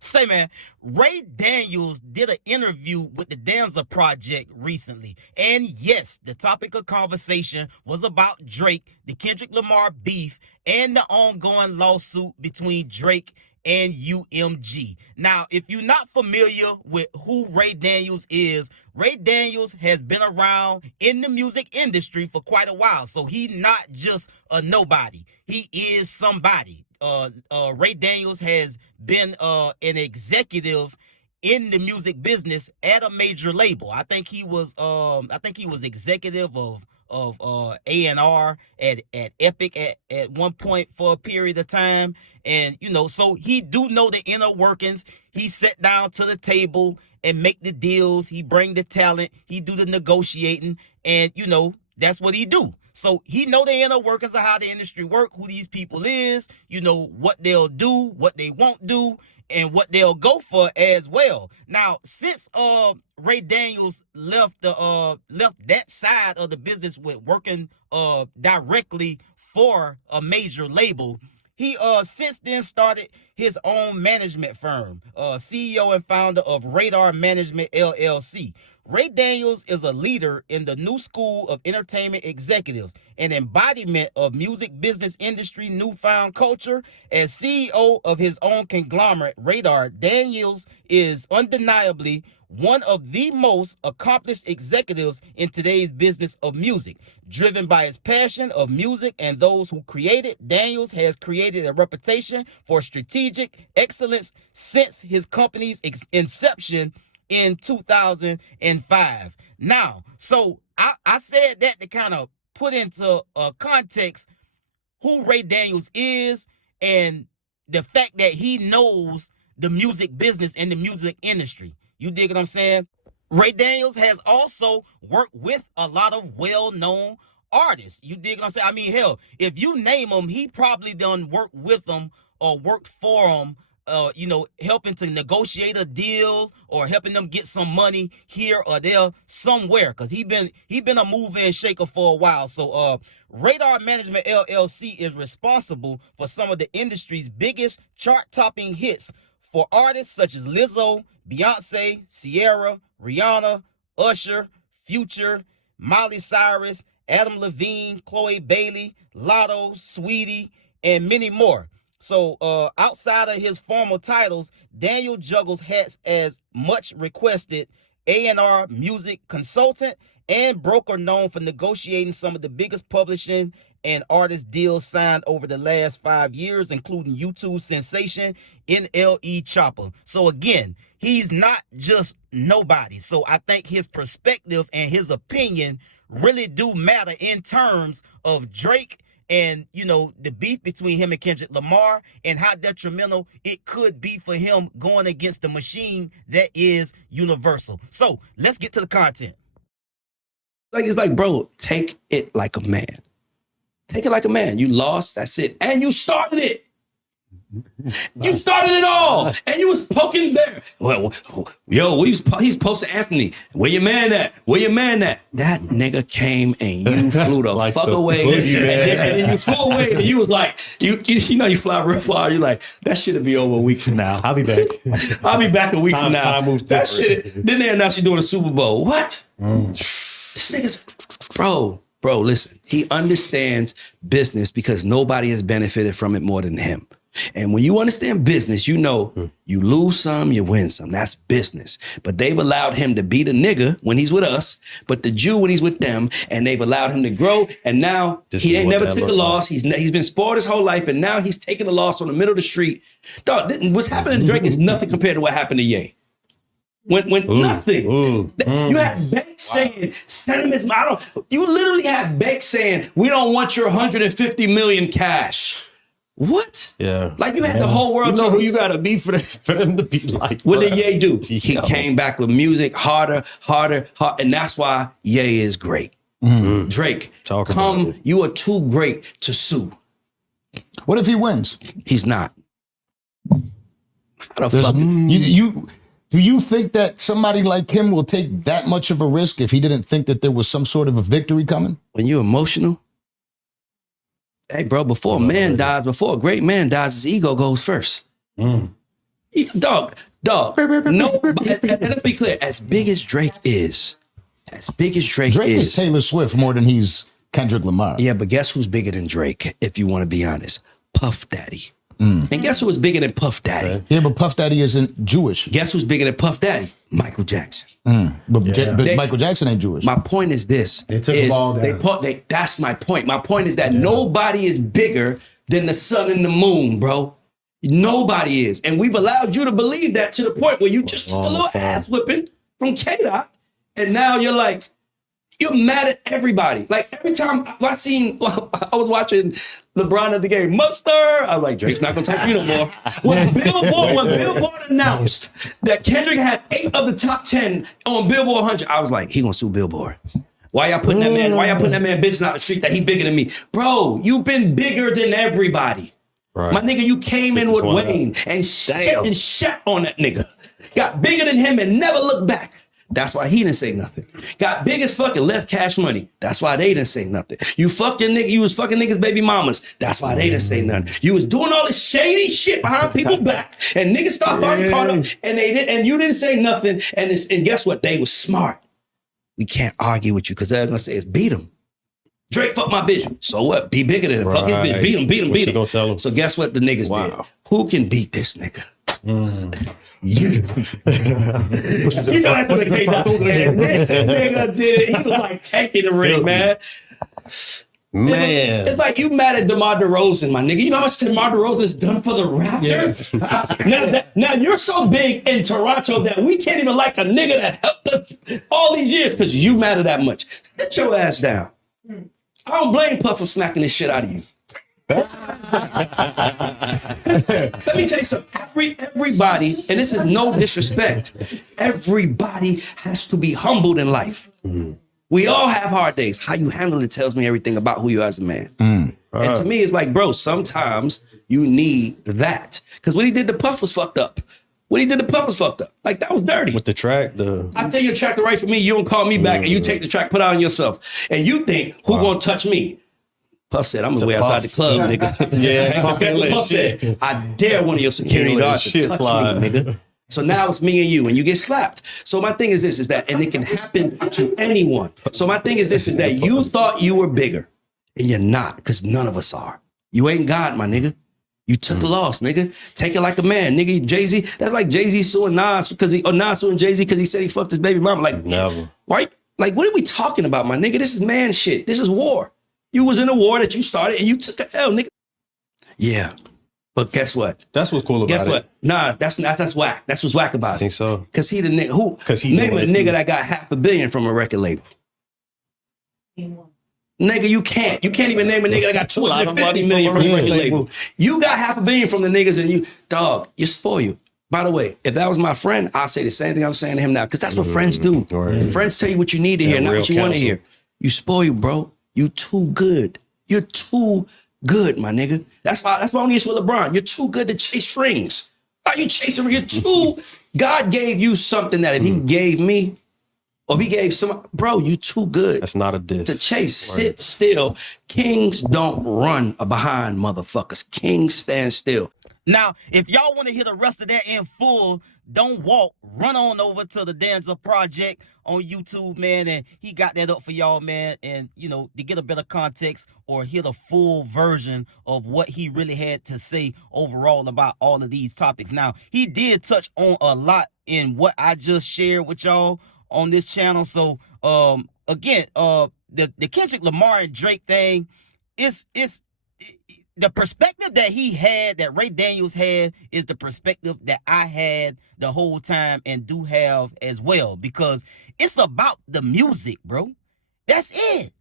Say, man, Ray Daniels did an interview with the Danza Project recently. And yes, the topic of conversation was about Drake, the Kendrick Lamar beef, and the ongoing lawsuit between Drake and UMG. Now, if you're not familiar with who Ray Daniels is, Ray Daniels has been around in the music industry for quite a while. So he's not just a nobody. He is somebody. Ray Daniels has been an executive in the music business at a major label. I think he was executive of A&R at Epic at one point for a period of time. And so he do know the inner workings. He sat down to the table and make the deals. He bring the talent, he do the negotiating, and that's what he do. So he know the inner workings of how the industry work, who these people is, what they'll do, what they won't do, and what they'll go for as well. Now, since Ray Daniels left that side of the business with working directly for a major label, he since then started his own management firm, CEO and founder of Radar Management LLC. Ray Daniels is a leader in the new school of entertainment executives, an embodiment of music business industry newfound culture. As CEO of his own conglomerate, Radar, Daniels is undeniably one of the most accomplished executives in today's business of music. Driven by his passion of music and those who create it, Daniels has created a reputation for strategic excellence since his company's inception in 2005. Now, so I said that to kind of put into context who Ray Daniels is and the fact that he knows the music business and the music industry. You dig what I'm saying? Ray Daniels has also worked with a lot of well-known artists. You dig what I'm saying? I mean, hell, if you name them, he probably done worked with them or worked for them, helping to negotiate a deal or helping them get some money here or there somewhere, because he been a mover and shaker for a while. So Radar Management LLC is responsible for some of the industry's biggest chart-topping hits for artists such as Lizzo, Beyonce, Ciara, Rihanna, Usher, Future, Miley Cyrus, Adam Levine, Chloe Bailey, Lotto, Sweetie, and many more. So outside of his formal titles, Daniel juggles hats as much requested A&R music consultant and broker known for negotiating some of the biggest publishing and artist deals signed over the last 5 years, including YouTube sensation NLE Chopper. So again, he's not just nobody. So I think his perspective and his opinion really do matter in terms of Drake and, the beef between him and Kendrick Lamar and how detrimental it could be for him going against the machine that is Universal. So let's get to the content. It's like, bro, take it like a man. Take it like a man. You lost, that's it. And you started it. You started it all, and you was poking there. Well, yo, he's posting Anthony. Where your man at? Where your man at? That nigga came and you flew the like fuck away, and then you flew away, and you was like, you fly real far. You're like, that shit'll be over a week from now. I'll be back. I'll be back a week from now. Time moves that shit. Then they announced you doing a Super Bowl. What? This nigga's bro. Listen, he understands business because nobody has benefited from it more than him. And when you understand business, you lose some, you win some. That's business. But they've allowed him to be the nigga when he's with us, but the Jew when he's with them, and they've allowed him to grow. And now he ain't never took a loss. He's been spoiled his whole life, and now he's taking a loss on the middle of the street. Dog, what's happening to Drake is nothing compared to what happened to Ye. When nothing. You had Banks saying sentiments. You literally had Banks saying, we don't want your 150 million cash. What? Yeah. Like you had the whole world. You know who you gotta be for them to be like. What did Ye do? He came back with music harder, and that's why Ye is great. Drake, you are too great to sue. What if he wins? He's not. How the fuck? Do you think that somebody like him will take that much of a risk if he didn't think that there was some sort of a victory coming? When you're emotional, hey, bro, before a great man dies, his ego goes first. Dog. No, and let's be clear. As big as Drake is, Drake is Taylor Swift more than he's Kendrick Lamar. Yeah, but guess who's bigger than Drake, if you want to be honest? Puff Daddy. And guess who was bigger than Puff Daddy? Yeah, but Puff Daddy isn't Jewish. Guess who's bigger than Puff Daddy? Michael Jackson. But Michael Jackson ain't Jewish. My point is this. They took them all down. That's my point. My point is that nobody is bigger than the sun and the moon, bro. Nobody is. And we've allowed you to believe that to the point where you just took a little ass whipping from K-Dot. And now you're like, you're mad at everybody. Like every time I was watching LeBron at the game, Mustard. I was like, Drake's not gonna take me no more. When Billboard announced that Kendrick had 8 of the top 10 on Billboard 100, I was like, he gonna sue Billboard. Why y'all putting that man? Why y'all putting that man bitching out the street that he bigger than me, bro? You've been bigger than everybody, right. My nigga. You came in with Wayne and shit on that nigga. Got bigger than him and never looked back. That's why he didn't say nothing. Got big as fucking left Cash Money. That's why they didn't say nothing. You fucked your nigga. You was fucking niggas' baby mamas. That's why they didn't say nothing. You was doing all this shady shit behind people's back, and niggas start finally caught up, and they did, and you didn't say nothing. And guess what? They was smart. We can't argue with you because they're gonna say it's beat him. Drake fucked my bitch. So what? Be bigger than him. Fuck his bitch. Beat him. What you gonna tell him? So guess what the niggas did? Who can beat this nigga? You know that's what they did. This nigga did it. He was like taking the ring, man. It's like you mad at DeMar DeRozan, my nigga. You know how much DeMar DeRozan has done for the Raptors? Yeah. now you're so big in Toronto that we can't even like a nigga that helped us all these years because you matter that much. Sit your ass down. I don't blame Puff for smacking this shit out of you. Let me tell you something. Everybody, and this is no disrespect, everybody has to be humbled in life. We all have hard days. How you handle it tells me everything about who you are as a man. And to me, it's like, bro, sometimes you need that. Because what he did to Puff was fucked up. Like, that was dirty. With the track, I tell you a track to write for me, you don't call me back, and you take the track, put it on yourself. And you think, who gonna touch me? Puff said, I'm gonna way outside the club, nigga. Puff said, I dare one of your security guards to touch me, nigga. So now it's me and you, and you get slapped. So my thing is this, is that, and it can happen to anyone. So my thing is this, is that you thought you were bigger, and you're not, because none of us are. You ain't God, my nigga. You took the loss, nigga. Take it like a man, nigga. Jay-Z, that's like Jay-Z suing Nas, Nas suing Jay-Z because he said he fucked his baby mama. Like, never. Right? Like, what are we talking about, my nigga? This is man shit. This is war. You was in a war that you started and you took a L, nigga. Yeah. But guess what? That's what's cool about it. Guess what? Nah, that's whack. That's what's whack about it. I think so. Because he the nigga who? Because he name a nigga that got $500 million from a record label. Nigga, you can't even name a nigga that got $250 million from a record label. You got $500 million from the niggas and you, dog, you spoiled. By the way, if that was my friend, I'll say the same thing I'm saying to him now. Because that's what friends do. Right. Friends tell you what you need to hear, not what you want to hear. You spoiled, bro. You too good. You're too good, my nigga. That's my only issue with LeBron. You're too good to chase strings. Are you chasing? You're too. God gave you something that if he gave me, or if he gave some, bro, you too good. That's not a diss. To chase. Right. Sit still. Kings don't run behind motherfuckers. Kings stand still. Now, if y'all want to hear the rest of that in full, don't walk. Run on over to the Danza Project on YouTube, man, and he got that up for y'all, man. And, you know, to get a better context or hear the full version of what he really had to say overall about all of these topics. Now, he did touch on a lot in what I just shared with y'all on this channel. So, again, the Kendrick Lamar and Drake thing, it's the perspective that he had, that Ray Daniels had, is the perspective that I had the whole time and do have as well, because it's about the music, bro. That's it.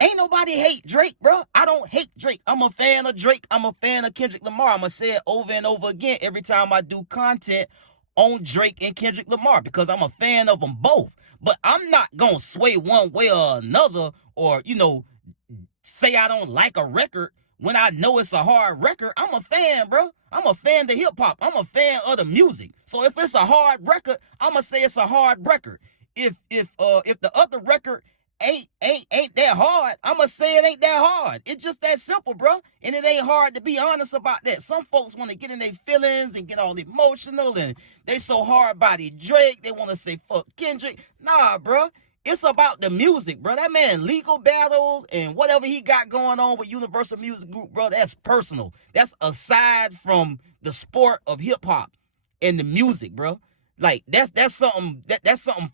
Ain't nobody hate Drake, bro. I don't hate Drake. I'm a fan of Drake. I'm a fan of Kendrick Lamar. I'm going to say it over and over again every time I do content on Drake and Kendrick Lamar, because I'm a fan of them both. But I'm not going to sway one way or another, or, you know, say I don't like a record when I know it's a hard record. I'm a fan, bro. I'm a fan of hip hop. I'm a fan of the music. So if it's a hard record, I'm gonna say it's a hard record. If the other record ain't that hard. I'ma say it ain't that hard. It's just that simple, bro. And it ain't hard to be honest about that. Some folks want to get in their feelings and get all emotional, and they so hard body Drake. They want to say fuck Kendrick. Nah, bro. It's about the music, bro. That man legal battles and whatever he got going on with Universal Music Group, bro, that's personal. That's aside from the sport of hip hop and the music, bro. Like that's something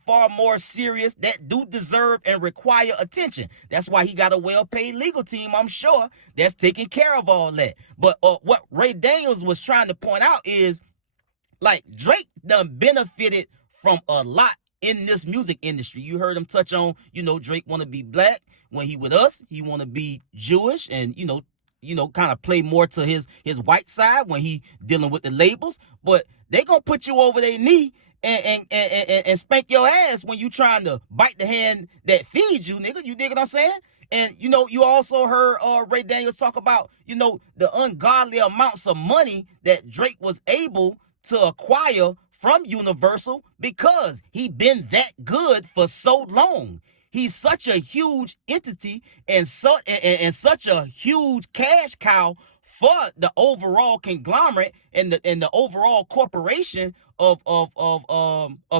far more serious that do deserve and require attention. That's why he got a well-paid legal team, I'm sure, that's taking care of all that. But what Ray Daniels was trying to point out is, like, Drake done benefited from a lot in this music industry. You heard him touch on, Drake want to be black. When he with us, he want to be Jewish and, kind of play more to his white side when he dealing with the labels. But they gonna put you over their knee and spank your ass when you trying to bite the hand that feeds you, nigga. You dig what I'm saying? And, you also heard Ray Daniels talk about, the ungodly amounts of money that Drake was able to acquire from Universal because he been that good for so long. He's such a huge entity and such a huge cash cow for the overall conglomerate and the overall corporation of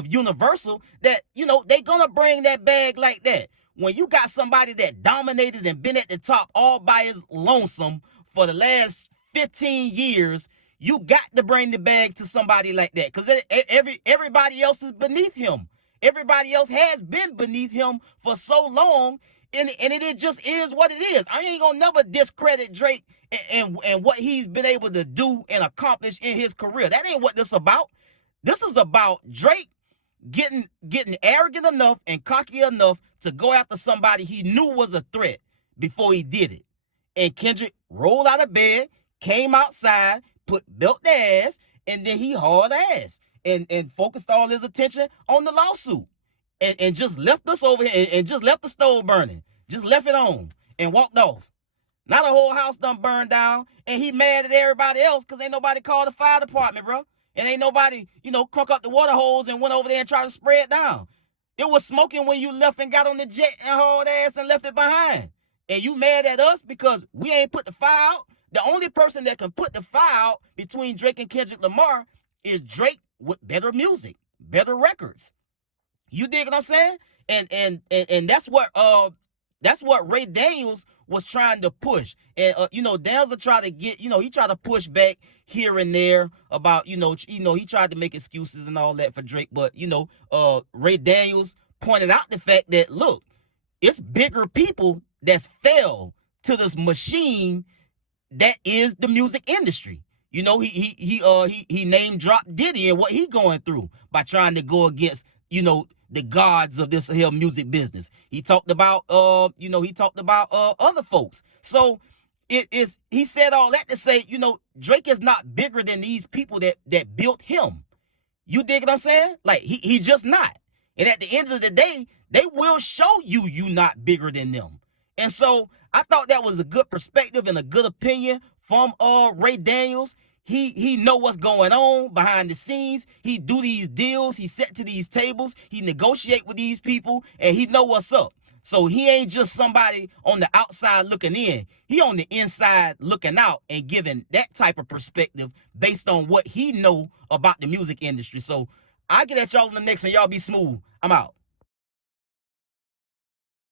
Universal that they gonna bring that bag like that. When you got somebody that dominated and been at the top all by his lonesome for the last 15 years, you got to bring the bag to somebody like that, because everybody else is beneath him. Everybody else has been beneath him for so long, and it just is what it is. I ain't gonna never discredit Drake and what he's been able to do and accomplish in his career. That ain't what this about. This is about Drake getting arrogant enough and cocky enough to go after somebody he knew was a threat before he did it. And Kendrick rolled out of bed, came outside, built their ass, and then he hauled ass and focused all his attention on the lawsuit and just left us over here and just left the stove burning. Just left it on and walked off. Now the whole house done burned down, and he mad at everybody else because ain't nobody called the fire department, bro. And ain't nobody, crunk up the water hose and went over there and tried to spray it down. It was smoking when you left and got on the jet and hauled ass and left it behind. And you mad at us because we ain't put the fire out? The only person that can put the fire out between Drake and Kendrick Lamar is Drake with better music, better records. You dig what I'm saying? And that's what Ray Daniels was trying to push. And Daniels will try to get, he tried to push back here and there about, he tried to make excuses and all that for Drake, but Ray Daniels pointed out the fact that, look, it's bigger people that's fell to this machine that is the music industry. He name dropped Diddy and what he going through by trying to go against, the gods of this here music business. He talked about other folks. So he said all that to say, Drake is not bigger than these people that built him. You dig what I'm saying? Like he just not. And at the end of the day, they will show you not bigger than them. And so I thought that was a good perspective and a good opinion from Ray Daniels. He know what's going on behind the scenes. He do these deals. He set to these tables. He negotiate with these people, and he know what's up. So he ain't just somebody on the outside looking in. He on the inside looking out and giving that type of perspective based on what he know about the music industry. So I get at y'all in the next, and y'all be smooth. I'm out.